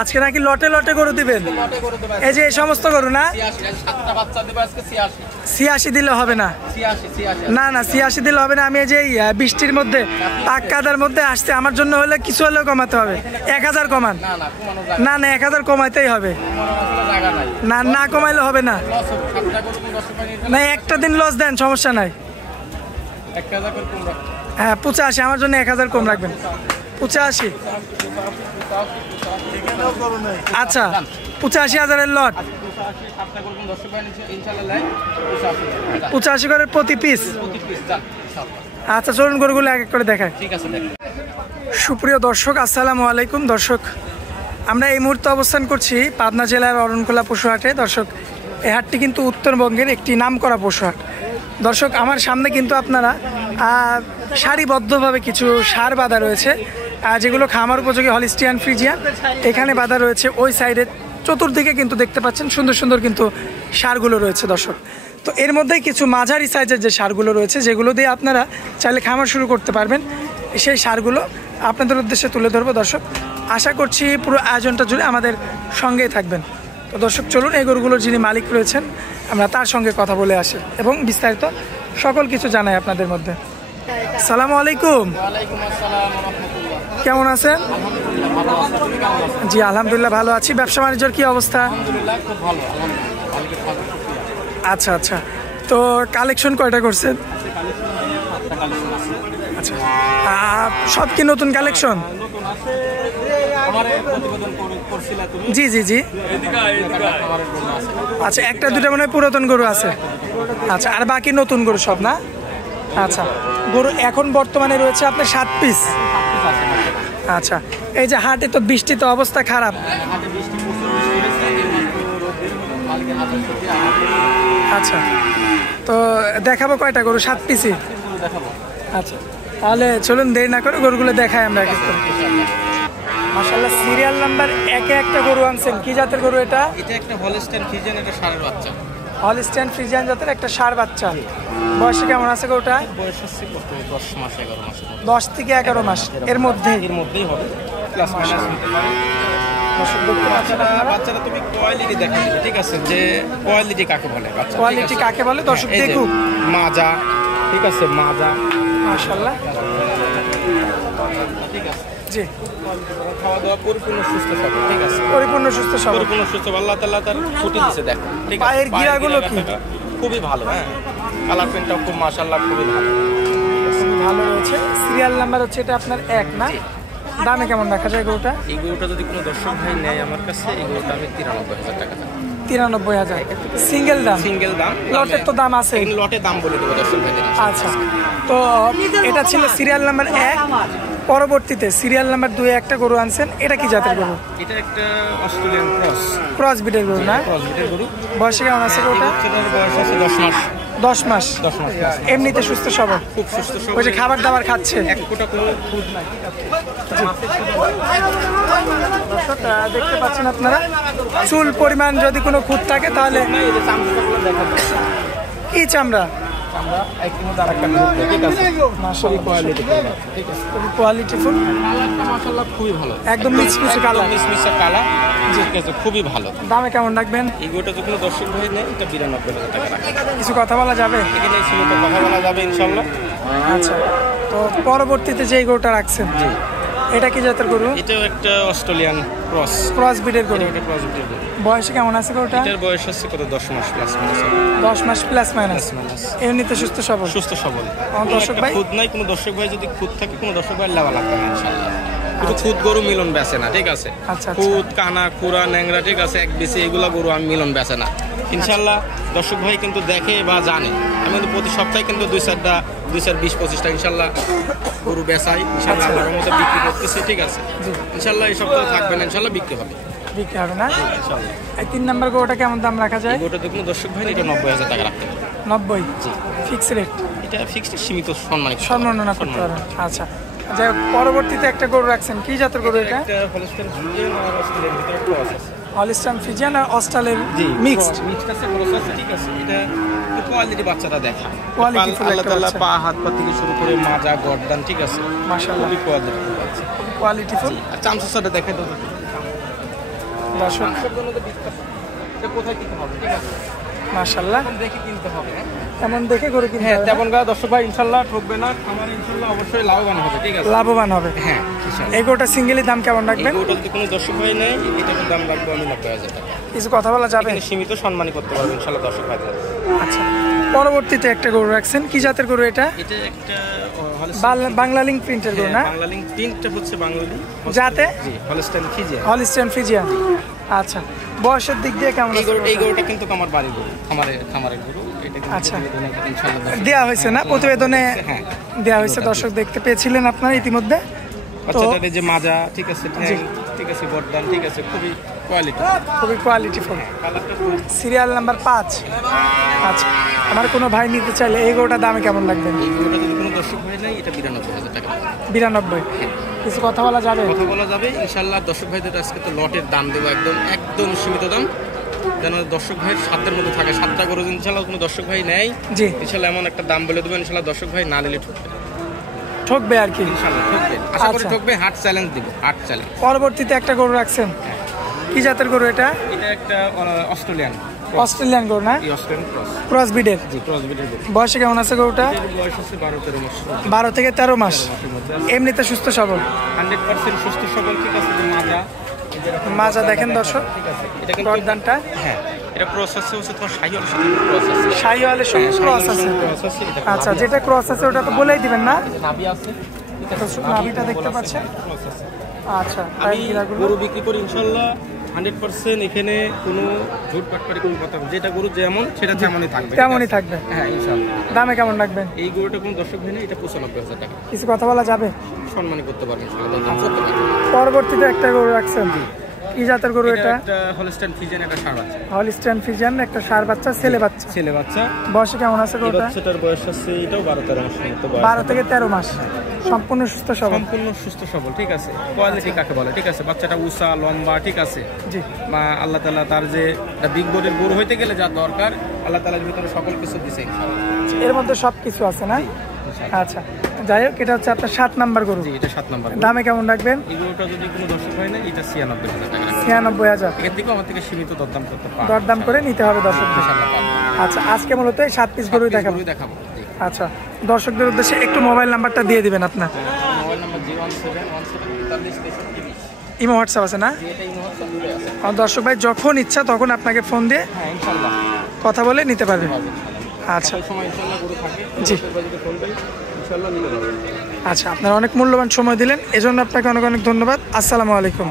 আজকে নাকি লটে লটে গরু দিবেন? এই যে এই সমস্ত গরু না, 86 দিলে হবে না। না না 86 দিলে হবে না। আমি এই যে বৃষ্টির মধ্যে পাক কাদার মধ্যে আসতে আমার জন্য হলে কিছু হলেও কমাতে হবে। 1000 কমান। না না 1000 কমাইতেই হবে। না না কমাইলে হবে না। না একটা দিন লস দেন, সমস্যা নাই। হ্যাঁ 85, আমার জন্য 1000 কম রাখবেন। 85। আচ্ছা 85,000-এর লট, 85 করে প্রতি পিস। আচ্ছা চলুন গরুগুলো এক এক করে দেখায়। সুপ্রিয় দর্শক আসসালামু আলাইকুম। দর্শক আমরা এই মুহূর্তে অবস্থান করছি পাবনা জেলার অরণখোলা পশুহাটে। দর্শক এই হাটটি কিন্তু উত্তরবঙ্গের একটি নামকরা পশুহাট। দর্শক আমার সামনে কিন্তু আপনারা সারিবদ্ধভাবে কিছু ষাঁড় বাঁধা রয়েছে, যেগুলো খামার উপযোগী হলিস্টিয়ান ফ্রিজিয়ান। এখানে বাঁধা রয়েছে ওই সাইডে চতুর্দিকে কিন্তু দেখতে পাচ্ছেন সুন্দর সুন্দর কিন্তু ষাঁড়গুলো রয়েছে। দর্শক তো এর মধ্যেই কিছু মাঝারি সাইজের যে ষাঁড়গুলো রয়েছে, যেগুলো দিয়ে আপনারা চাইলে খামার শুরু করতে পারবেন, সেই ষাঁড়গুলো আপনাদের উদ্দেশ্যে তুলে ধরবো। দর্শক আশা করছি পুরো আয়োজনটা জুড়ে আমাদের সঙ্গেই থাকবেন। তো দর্শক চলুন এই গরুগুলোর যিনি মালিক রয়েছেন আমরা তার সঙ্গে কথা বলে আসি এবং বিস্তারিত সকল কিছু জানাই আপনাদের মধ্যে। আসসালামু আলাইকুম। কেমন আছেন? জি আলহামদুলিল্লাহ ভালো আছি। ব্যবসা বাণিজ্যের কি অবস্থা? আচ্ছা আচ্ছা, তো কালেকশন কয়টা করছেন? আচ্ছা সব কি নতুন কালেকশন? জি জি জি। আচ্ছা একটা দুটা মনে হয় পুরাতন গরু আছে। আচ্ছা আর বাকি নতুন গরু সব না? আচ্ছা গরু এখন বর্তমানে রয়েছে আপনার 7 পিস। আচ্ছা এই যে হাটে তো বৃষ্টি, তো অবস্থা খারাপ। আচ্ছা তো দেখাবো কয়টা গরু? 7 পিসই। আচ্ছা তাহলে চলুন দেরি না করে গরুগুলো দেখাই আমরা এক এক করে। মাশাআল্লাহ সিরিয়াল নাম্বার একে একটা গরু আনছেন। কি জাতের গরু এটা? এটা একটা হলিস্টাইন ফ্রিজিয়ান, এটা ষাঁড়ের বাচ্চা। হলিস্টাইন ফ্রিজিয়ান জাতের একটা ষাঁড় বাচ্চা। বয়সে কেমন আছে গরুটা? বয়স হচ্ছে 10 মাস 11 মাস। 10 থেকে 11 মাস এর মধ্যেই হবে, প্লাস মাইনাস হতে পারে। বাচ্চাটা তুমি কোয়ালিটি দেখা দিবে, ঠিক আছে? যে কোয়ালিটি কাকে বলে, বাচ্চা কোয়ালিটি কাকে বলে দর্শক দেখুক। মাজা, ঠিক আছে? মাজা মাশাআল্লাহ, ঠিক আছে। জি খাওয়া দাওয়া পরিপূর্ণ সুস্থ সবল, ঠিক আছে? পরিপূর্ণ সুস্থ সবল, পরিপূর্ণ সুস্থ। আল্লাহ তাআলা তার ফুটে দিয়েছে, দেখো, ঠিক আছে? পায়ের গিরাগুলো কি খুবই ভালো। হ্যাঁ কালার প্রিন্টটাও খুব মাশাআল্লাহ খুবই ভালো, ভালো রয়েছে। সিরিয়াল নাম্বার হচ্ছে এটা আপনার 1 না? দামে কেমন রাখা যায় গরুটা? এই গরুটা যদি কোনো দর্শক ভাই নেয় আমার কাছে, এই গরুটা আমি 93,000 টাকা দাম। 93,000 সিঙ্গেল দাম? সিঙ্গেল দাম। লটের তো দাম আছে, লটে দাম বলে দেবো দর্শক ভাইদের। আচ্ছা তো এটা ছিল সিরিয়াল নাম্বার 1। পরবর্তীতে সিরিয়াল নাম্বার 2 একটা গরু আনছেন। এটা কি জাতের গরু? এটা একটা অস্ট্রেলিয়ান ক্রস বিটের গরু না? ক্রস বিটের গরু। বয়সে কেমন আছে গরুটা? বয়স আছে 10 মাস। 10 মাস। এমনিতে সুস্থ সবল? খুব সুস্থ সবল। ওই যে খাবার দাবার খাচ্ছে? এক ফোঁটা কোনো খুদ নাই। দেখতে পাচ্ছেন আপনারা, চুল পরিমাণ যদি কোনো খুঁত থাকে তাহলে কি চামড়া, কোয়ালিটিফুল, খুবই ভালো, একদম মিচমিচে কালার, মিচমিচে কালার, ঠিক আছে? খুবই ভালো। দামে কেমন রাখবেন? এই গরুটা তো কোনো দর্শক ভাই নেই, এটা 92,000 টাকা রাখবে। কিছু কথা বলা যাবে? এখানে সীমিত কথা বলা যাবে ইনশাল্লাহ। আচ্ছা তো পরবর্তীতে যে গরুটা রাখছেন এটা কি জাতের গরু? এটাও একটা অস্ট্রেলিয়ান ক্রস বিটের গরু। এটা ক্রস বিটের গরু। বয়সে কেমন আছে গরুটা? এটার বয়স হচ্ছে কত? 10 মাস প্লাস মাইনাস। 10 মাস প্লাস মাইনাস। এমনিতে সুস্থ সবল? সুস্থ সবল। দর্শক ভাই খুদ নাই, কোনো দর্শক ভাই যদি খুদ থাকে কোনো দর্শক ভাই লেওয়া লাগবে না ইনশাআল্লাহ। কিন্তু খুদ গরু মিলন বেচে না, ঠিক আছে? আচ্ছা খুদ কানা খুরা ন্যাংরা, ঠিক আছে? এক বেশি এগুলা গরু আমি মিলন বেচে না ইনশাআল্লাহ। দর্শক ভাই কিন্তু দেখে বা জানে আমি কিন্তু প্রতি সপ্তাহে কিন্তু 2-4-20-25টা ইনশাআল্লাহ গরু বেচাই ইনশাআল্লাহ। আমার মতো বিক্রি করতেছি, ঠিক আছে? ইনশাআল্লাহ এই সপ্তাহে থাকবে না, ইনশাআল্লাহ বিক্রি হবে। বিক্রি হবে না ইনশাআল্লাহ। এই 3 নাম্বার গরুটা কেমন দাম রাখা যায়? গরুটা দেখুন দর্শক ভাই, এটা 90,000 টাকা রাখতে হবে। 90? জি ফিক্স রেট? এটা ফিক্সড, সীমিত সম্মাননা করতে পারবেন। আচ্ছা যাই হোক, পরবর্তীতে একটা গরু রাখছেন। কি জাতের গরু এটা? হলিস্টাইন ফ্রিজিয়ান আর অস্ট্রেলিয়ান মিক্সড, ঠিক আছে? এটা কোয়ালিটি বাচ্চাটা দেখা, আল্লাহ তাআলা পা হাত পা থেকে শুরু করে মাজা গর্দান, ঠিক আছে? মাশাআল্লাহ কোয়ালিটিফুল। আর চামচাটা দেখে তো দর্শক মাংসের জন্য যে বীজটা এটা কোথায় কিনতে হবে, ঠিক আছে? মাশাআল্লাহ এখন দেখে কিনতে হবে, হ্যাঁ? এমন দেখে গরু কিনতে হ্যাঁ, হবে না? তেমন গা দর্শক ভাই ইনশাল্লাহ ঠকবে না, খামারে ইনশাল্লাহ অবশ্যই লাভবান হবে, ঠিক আছে? লাভবান হবে। হ্যাঁ, ইনশাল্লাহ। এই গরুটা সিঙ্গেলি দাম কেমন রাখবেন? এই গরুটা যদি কোনো দর্শক ভাই নেয়, এটার দাম রাখবো আমি 90,000 টাকা। কিছু কথা বলা যাবে? এখানে সীমিত সম্মানই করতে পারবো ইনশাল্লাহ দর্শক ভাইদের। আচ্ছা, পরবর্তীতে একটা গরু রাখছেন, কি জাতের গরু এটা? এটা একটা বাংলা লিঙ্ক প্রিন্টের গরু না? বাংলা লিঙ্ক প্রিন্টটা হচ্ছে বাঙালি যাতে জি হলস্টাইন ফ্রিজিয়ান। Holstein Friesian. আচ্ছা, বয়সের দিক দিয়ে কেমন আছে? এই গরুটা কিন্তু আমার বাড়ির গরু, খামারের গরু। এটা কিন্তু আচ্ছা। প্রতিবেদনে ইনশাল্লাহ দর্শক- দেওয়া হয়েছে না প্রতিবেদনে? হ্যাঁ, দেওয়া হয়েছে, দর্শক দেখতে পেয়েছিলেন আপনারা ইতিমধ্যে। তো বাচ্চাটার এই যে মাজা, ঠিক আছে, ঠ্যাং, ঠিক আছে, বর্দান, ঠিক আছে, খুবই কোয়ালিটি, খুবই কোয়ালিটিফুল। কালারটা খুব সিরিয়াল নাম্বার 5। আচ্ছা, আমার কোনো ভাই নিতে চাইলে এই গরুটার দামে কেমন লাগবে? এই গরুটা যদি কোনো দর্শক ভাই নেয়, এটা 92,000 টাকা। 92। কিছু কথা বলা যাবে? কথা বলা যাবে ইনশাল্লাহ। দর্শক ভাইদের আজকে তো লটের দাম দেবো একদম সীমিত দাম, যেন দর্শক ভাইয়ের সাধ্যের মধ্যে থাকে। 7টা গরু ইনশাল্লাহ কোনো দর্শক ভাই নেয়, জি ইনশাল্লাহ এমন একটা দাম বলে দেবো ইনশাল্লাহ দর্শক ভাই না নিলে ঠকবে, ঠকবে আর কি। ইনশাল্লাহ ঠকবে, আশা করি আচ্ছা। ঠকবে। হাট চ্যালেঞ্জ দিব, হাট চ্যালেঞ্জ। পরবর্তীতে একটা গরু রাখছেন, কি জাতের গরু এটা? এটা একটা অস্ট্রেলিয়ান অস্ট্রেলিয়ান গরু না? অস্ট্রেলিয়ান ক্রস, ক্রস ব্রিডের। জি ক্রস বিটের গরু। বয়সে কেমন আছে গরুটা? এর বয়স হচ্ছে 12-13 মাস। 12 থেকে 13 মাস। মাসের মধ্যে আছে। এমনিতে সুস্থ সবল, 100% সুস্থ সবল, ঠিক আছে। যে মাজা, এই যে এরকম মাজা দেখেন দর্শক, ঠিক আছে। এটা কিন্তু গর্দানটা হ্যাঁ, এটা প্রসেস হচ্ছে তোমার শাহিওয়াল সাথে ক্রস আছে। শাহিওয়ালের সঙ্গে ক্রস আছে। ক্রস আছে, এটা আচ্ছা, যেটা ক্রস আছে ওটা তো বলেই দিবেন না? নাভি আছে, ঠিক আছে। দর্শক, নাভিটা দেখতে পাচ্ছেন? ক্রস আছে। আচ্ছা, আমি পায়ের গিরাগুলো। গরু বিক্রি করি ইনশাল্লাহ 100%। এখানে কোনো ঝুট পাটপাড়ি কোনো কথা নেই। যেটা গরু যেমন সেটা তেমনই থাকবে, ঠিক তেমনই আছে? থাকবে। হ্যাঁ ইনশাল্লাহ। দামে কেমন রাখবেন? এই গরুটা কোনো দর্শক ভাই নেই, এটা 95,000 টাকা। কিছু কথা বলা যাবে? সম্মানই করতে পারবেন ইনশাল্লাহ, দাম করতে পারবেন। পরবর্তীতে একটা গরু রাখছেন, কি জাতের গরু এটা এটা? একটা হলস্টাইন ফ্রিজিয়ান, একটা ষাঁড় বাচ্চা। হলিস্টিয়ান ফ্রিজিয়ান, একটা ষাঁড় বাচ্চা, ছেলে বাচ্চা। ছেলে বাচ্চা। বয়সে কেমন আছে এই গরুটা? বাচ্চাটার বয়স আছে, এটাও 12-13 মাসের মতো বয়স। 12 থেকে 13 মাস। সম্পূর্ণ সুস্থ সবল। সম্পূর্ণ সুস্থ সবল, ঠিক আছে। কোয়ালিটি কাকে বলে, ঠিক আছে। বাচ্চাটা উঁচা লম্বা, ঠিক আছে। জি, বা আল্লাহ তাআলা তার যে বিগ বডির গরু হইতে গেলে যা দরকার, আল্লাহ তাআলার ভিতরে সকল কিছু দিছে ইনশাআল্লাহ। এর মধ্যে সবকিছু আছে না? আচ্ছা, যাই হোক, এটা হচ্ছে আপনার 7 নাম্বার গরু। জি, এটা 7 নাম্বার। দামে কেমন রাখবেন? এই গরুটা যদি কোনো দর্শক হয় না, এটা 96,000 টাকা। 96,000। এর থেকে আমার থেকে সীমিত দরদাম করতে পারবো, দরদাম করে নিতে হবে দর্শকদের। ইনশাআল্লাহ পারবো। আচ্ছা, আজকে মূলত এই 7 পিস গরুই দেখাবো। গরুই দেখাবো, জি। আচ্ছা, দর্শকদের উদ্দেশ্যে একটু মোবাইল নাম্বারটা দিয়ে দিবেন আপনার। Mobile number 017174343। ইমো হোয়াটসঅ্যাপ আছে না? এটা ইউনিভার্সাল দুটোই আছে। আর দর্শক ভাই যখন ইচ্ছা তখন আপনাকে ফোন দিয়ে হ্যাঁ ইনশাআল্লাহ কথা বলে নিতে পারবে। পারবো। আচ্ছা, সব সময় ইনশাআল্লাহ গরু থাকে, জি। যদি ফোন দেন ইনশাআল্লাহ নিয়ে যাবেন। আচ্ছা, আপনারা অনেক মূল্যবান সময় দিলেন, এজন্য আপনাকে অনেক অনেক ধন্যবাদ। আসসালামু আলাইকুম।